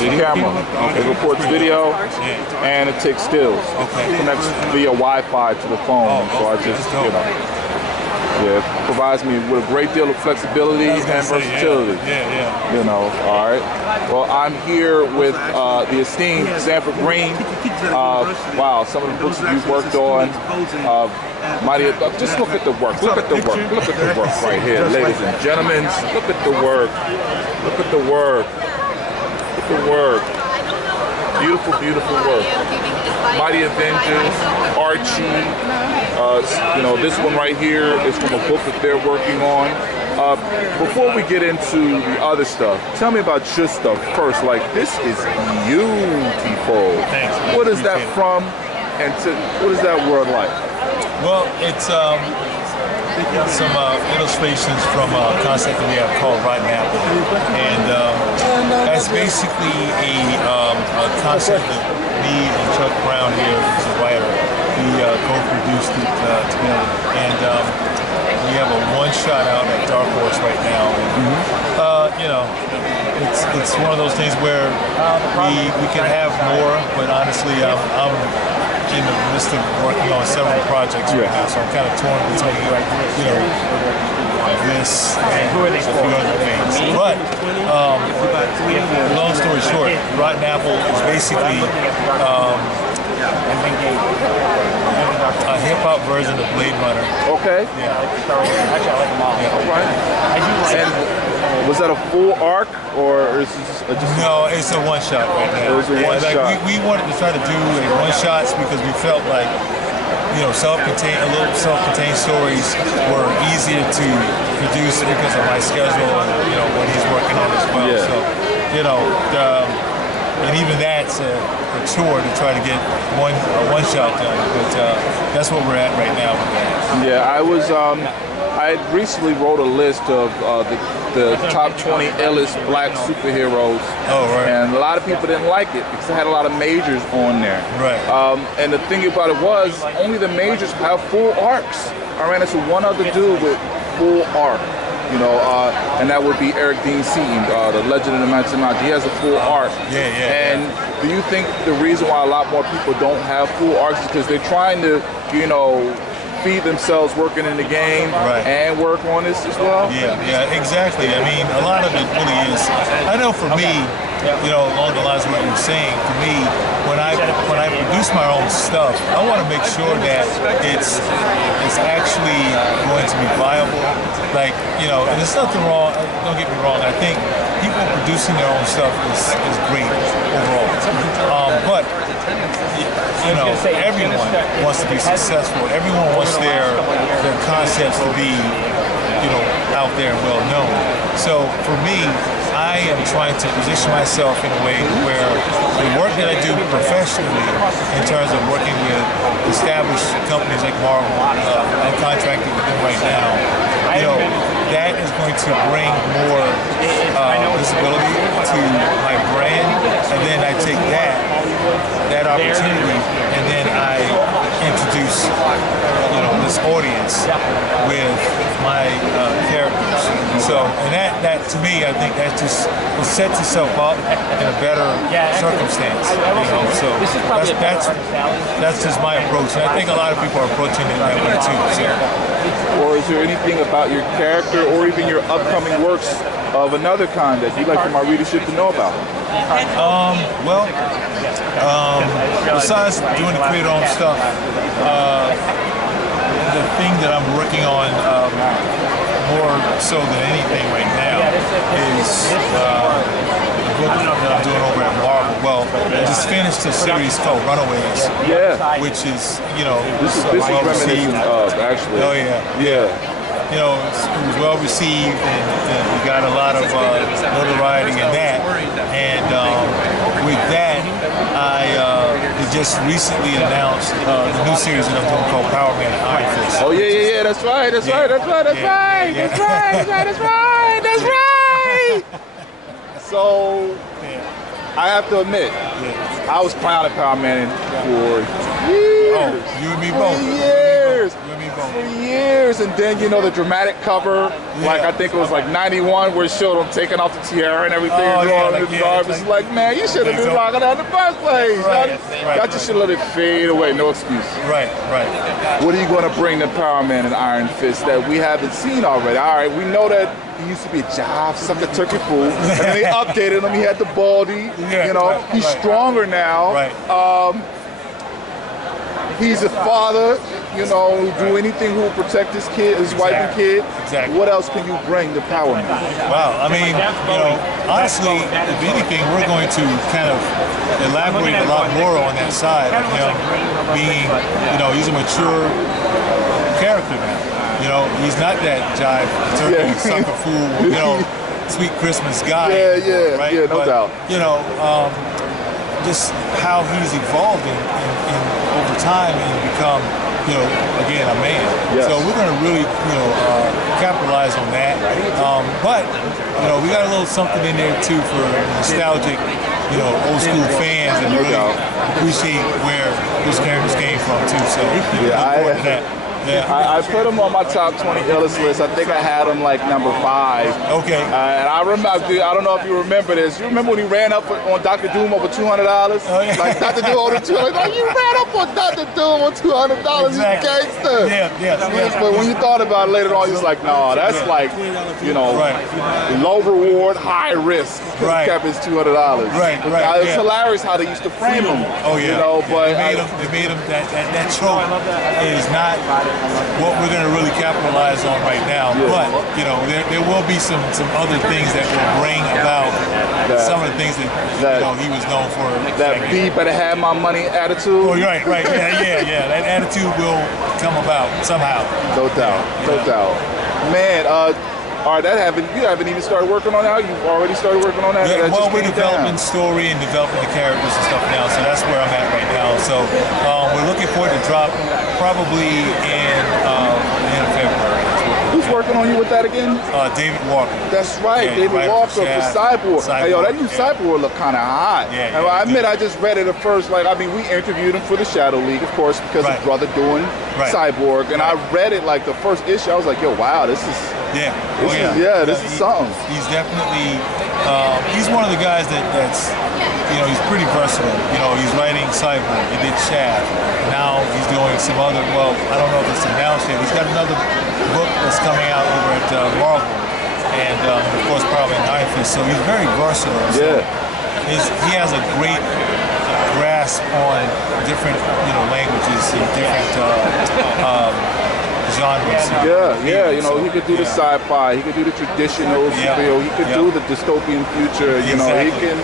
The camera. It records video and it takes stills. It connects via Wi-Fi to the phone. So I just, you know, it provides me with a great deal of flexibility and versatility. You know, all right. Well, I'm here with the esteemed Sanford Greene. Wow, some of the books that you've worked on. Just look at the work. Look at the work. Look at the work right here, ladies and gentlemen. Look at the work. Look at the work. Look at the work. Beautiful, beautiful work. Mighty Avengers, Archie. You know, this one right here is from a book that they're working on. Before we get into the other stuff, tell me about your stuff first. Like, this is beautiful. Thanks. What is that from, and what is that word like? Well, it's some illustrations from a concept that we have called Rotten Apple, and that's basically a concept that me and Chuck Brown here, who's a writer, we co-produced it together, and we have a one-shot out at Dark Horse right now. And, you know, it's one of those things where we can have more, but honestly, I'm in the midst of working on several projects right now, so I'm kind of torn between, you know, this and a few other things. But long story short, Rotten Apple is basically a hip-hop version of Blade Runner. Okay. Yeah. Actually, I like them all. All right. And was that a full arc, or is this just... No, it's a one-shot right now. It was a one-shot. We wanted to try to do a one-shots because we felt like, you know, self-contained stories were easier to produce because of my schedule and, you know, what he's working on as well. Yeah. So, you know, and even that's a chore to try to get a one-shot done. But that's what we're at right now with that. Yeah, I recently wrote a list of the top 20 illest black superheroes. Oh, right. And a lot of people didn't like it because it had a lot of majors on there. Right. And the thing about it was, only the majors have full arcs. I ran into one other dude with full arc, you know, and that would be Eric Dean Seaton, the Legend of the Mountain. He has a full arc. And do you think the reason why a lot more people don't have full arcs is because they're trying to, you know, feed themselves working in the game and work on this as well? Yeah, exactly. I mean, a lot of it really is. I know for me, you know, along the lines of what you're saying, for me, when I produce my own stuff, I want to make sure that it's actually going to be viable. Like, you know, and there's nothing wrong, don't get me wrong, I think people producing their own stuff is great overall. But you know, everyone wants to be successful. Everyone wants their concepts to be, you know, out there and well known. So for me, I am trying to position myself in a way where the work that I do professionally, in terms of working with established companies like Marvel, I'm contracted with them right now, you know, that is going to bring more visibility to my brand, and then I take that opportunity, and then I introduce, you know, this audience with my characters. So, and that to me, I think that just it sets itself up in a better circumstance. You know, so that's just my approach, and I think a lot of people are approaching it that way too. So. Or is there anything about your character or even your upcoming works of another kind that you'd like for my readership to know about? Besides doing the creator-owned stuff, the thing that I'm working on more so than anything right now is the book that I'm doing over at Marvel. Well, I just finished a series called Runaways. Which is, you know, this is well received. Actually. Oh yeah. You know, it was well received, and we got a lot of notoriety in that. And with that, I just recently announced the new series that I'm doing called Power Man and Iron Fist. Oh yeah. That's right. That's right. So I have to admit, I was clowning Power Man for years. Oh, you and me both. Years. years. For years, and then, you know, the dramatic cover, like I think it was like 91, where it showed him taking off the tiara and everything. It's like, man, you should have been rocking that in the first place. Y'all just should let it fade away. No excuse. Right. What are you going to bring to Power Man and Iron Fist that we haven't seen already? All right, we know that he used to be a jive, sucker turkey fool, and then they updated him. He had the baldy. You know, he's stronger now. He's a father, you know, who do anything who will protect his kid, his wife and kid. What else can you bring to Power Man? Wow, I mean, you know, honestly, if anything, we're going to kind of elaborate a lot more on that side of him being, you know, he's a mature character now. You know, he's not that jive, turkey, sucker fool, you know, sweet Christmas guy. Right? No doubt. You know, just how he's evolved over time and become, you know, again, a man. So we're going to really, you know, capitalize on that. But, you know, we got a little something in there too for nostalgic, you know, old school fans and really appreciate where those characters came from too. So look forward to that. I put him on my top 20 illest list. I think I had him like number 5. Okay. And I remember, I don't know if you remember this. You remember when he ran up on Dr. Doom over $200? Like Dr. Doom over $200. Like, you ran up on Dr. Doom on $200. You gangster. But when you thought about it later on, you're like, no, that's like, you know, low reward, high risk. Kept his $200. It's hilarious how they used to frame him. You know, but they made him that trope is not what we're going to really capitalize on right now, but you know, there will be some other things that will bring about some of the things that you know, he was known for. That B better have my money attitude. Oh, right, that attitude will come about somehow. No doubt. Man, all right, you haven't even started working on that? You've already started working on that? Well, we're developing story and developing the characters and stuff now, so that's where I'm at right now. So we're looking forward to drop probably in the end of February. Who's working on you with that again? David Walker. That's right, David Walker for Cyborg. Hey, yo, that new Cyborg look kind of hot. And I admit, I just read it at first. Like, I mean, we interviewed him for the Shadow League, of course, because his brother doing Cyborg. And I read it like the first issue. I was like, yo, wow, this is this is something. He's definitely he's one of the guys that's, you know, he's pretty versatile. You know, he's writing Cyborg, he did Shaft. Now he's doing some other, well, I don't know if it's announced yet. He's got another book that's coming out over at Marvel, and of course probably an Iron Fist. So he's very versatile. So he has a great grasp on different, you know, languages and different genres. You know, he could do the sci-fi, he could do the traditional feel, he could do the dystopian future, you know, he can,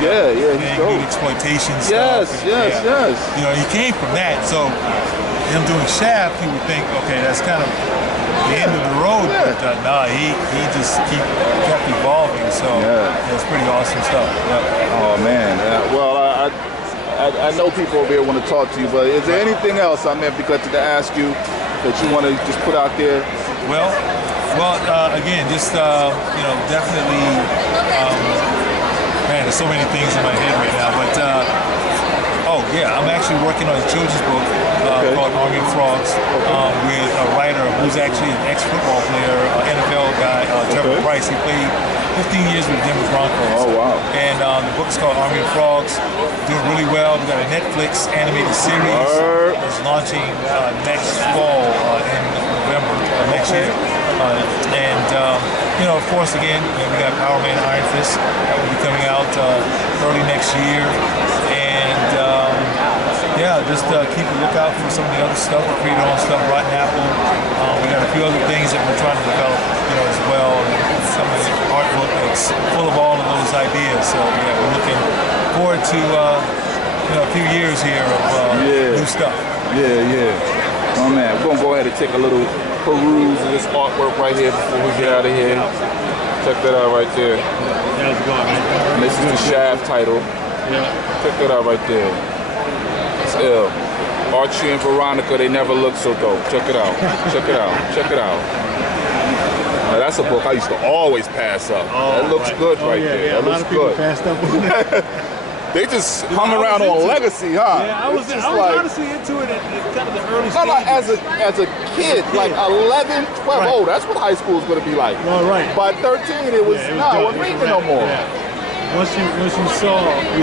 he's dope. Exploitation stuff. Yes. You know, he came from that, so him doing Shaft, he would think, okay, that's kind of the end of the road, but nah, he just kept evolving, so it's pretty awesome stuff. Oh man, well, I know people over here want to talk to you, but is there anything else I may have neglected to ask you that you want to just put out there? Well, again, just you know, definitely, man, there's so many things in my head right now, but I'm actually working on a children's book called Army of Frogs with a writer who's actually an ex-football player, NFL guy, Trevor Price. He played 15 years with the Denver Broncos. Oh, wow. And the book's called Army of Frogs. Doing really well. We got a Netflix animated series that's launching next fall in November of next year. You know, of course, again, we got Power Man and Iron Fist that will be coming out early next year. And just keep a lookout for some of the other stuff. We create our own stuff, Rotten Apple. We got a few other things that we're trying to develop, you know, as well. And some of the art book that's full of all of those ideas. So we're looking forward to you know, a few years here of new stuff. Oh man, we're gonna go ahead and take a little peruse of this artwork right here before we get out of here. Check that out right there. How's it going, man? And this is the Shaft title. Check that out right there. It's ill. Archie and Veronica, they never look so dope. Check it out. Check it out. Now, that's a book I used to always pass up. That looks good right there. That looks good. Passed up on that. They just hung around on legacy, huh? Yeah, I was honestly into it at kind of the early stages. No, as a kid, like 11, 12, Right. oh, that's what high school is going to be like. Well, right. By 13, it was, Yeah, it was no, I done. wasn't reading no more. Yeah. Once you saw, you know,